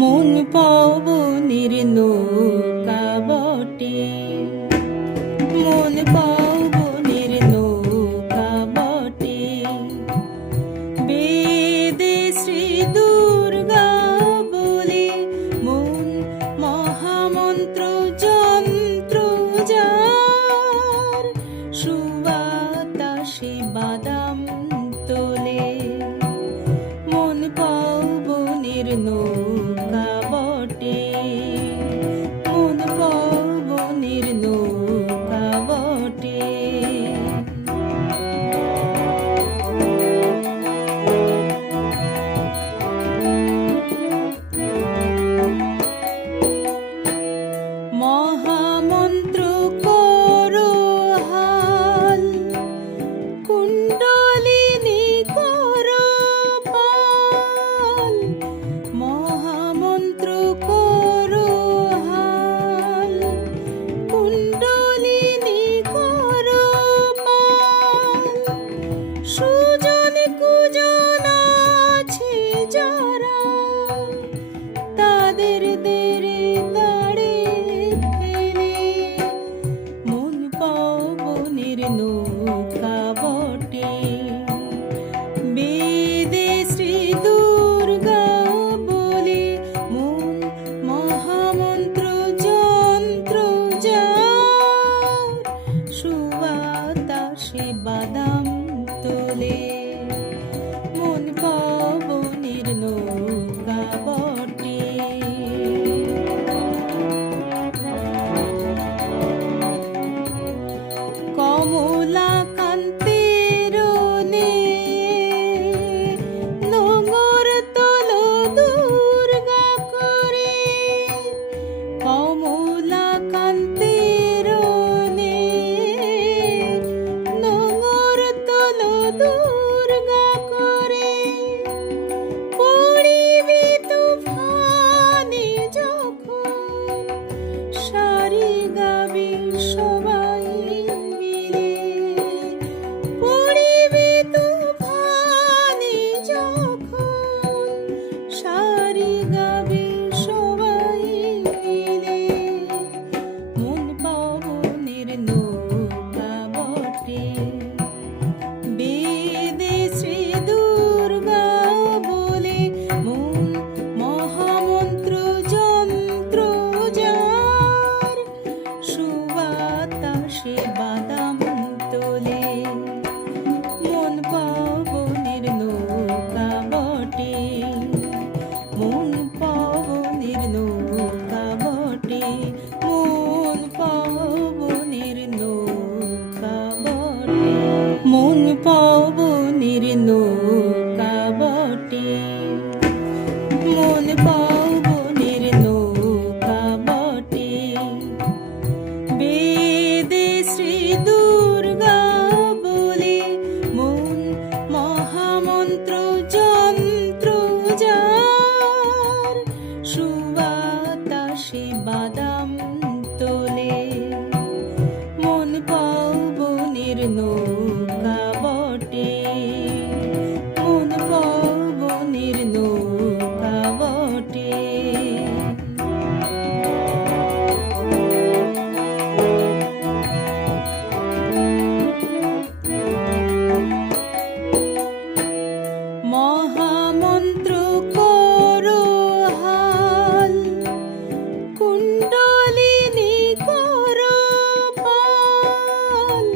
মন পবনের নৌকা বটে, মন পবনের নৌকা বটে। বেদে শ্রী দুর্গা বলে মন মহামন্ত্র যন্ত্র যার, সুবাতাসে বাদাম তোলে। মন পবনের নৌকা বটে, মন পবনের নৌকা বটে। মহামন্ত্র করো হাল, কুণ্ডলিনী করো পাল। মহামন্ত্র করো হাল, কুণ্ডলিনী করো পাল। সুজন কুজন আছে যারা, তাদের দেরে দাঁড়ে ফেলে। মন পবনের নৌকা বটে, বেদে শ্রী দুর্গা বলে মন মহামন্ত্র যন্ত্র যার, সুবাতাসে বাদাম তোলে। মন পবনের নৌকা বটে। কমলা কান্তের নে নোঙর তোলো দুর্গা করে। কমলা কান্তের নে নোঙর তোলো দুর্গা করে। পড়িবি তুফানে যখন, সারি গাবি সবাই মিলে। পড়িবি তুফানে যখন, সারি গাবি সবাই মিলে। মন পবনের নৌকা বটে, বেদে শ্রী দুর্গা বলে মন মহামন্ত্র যন্ত্র যার, সুবাতাসে বাদাম তোলে। মন পবনের নৌকা বটে, মন পবনের নৌকা বটে, মন পবনের নৌকা বটে। মন পবনের নৌকা বটে, মন পবনের নৌকা বটে। বেদে শ্রী দুর্গা বলে মন মহামন্ত্র যন্ত্র যার, সুবাতাসে বাদাম তোলে। মন পবনের নৌকা বটে, মন পবনের নৌকা বটে। মহামন্ত্র করো হাল, কুণ্ডলিনী করো পাল।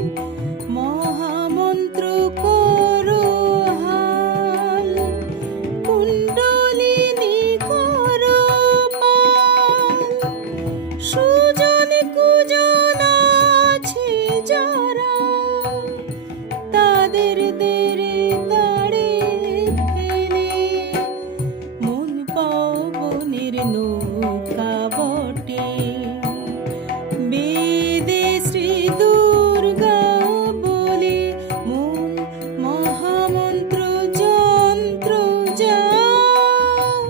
মহামন্ত্র করো হাল, কুণ্ডলিনী করো পাল। সুজন কুজন আছে যারা, তাদের দেরে দাঁড়ে ফেলে। মন পবনের নৌকা বটে, বেদে শ্রী দুর্গা বলে মন মহামন্ত্র যন্ত্র যার,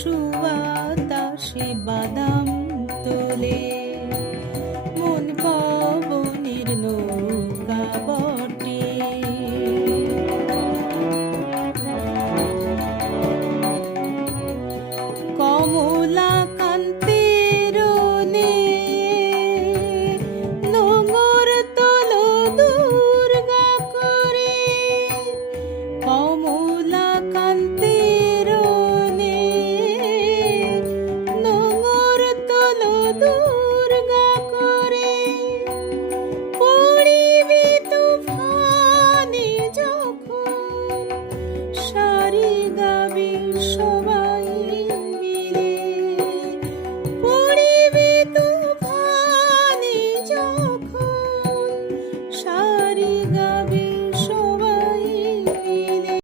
সুবাতাসে বাদাম তোলে।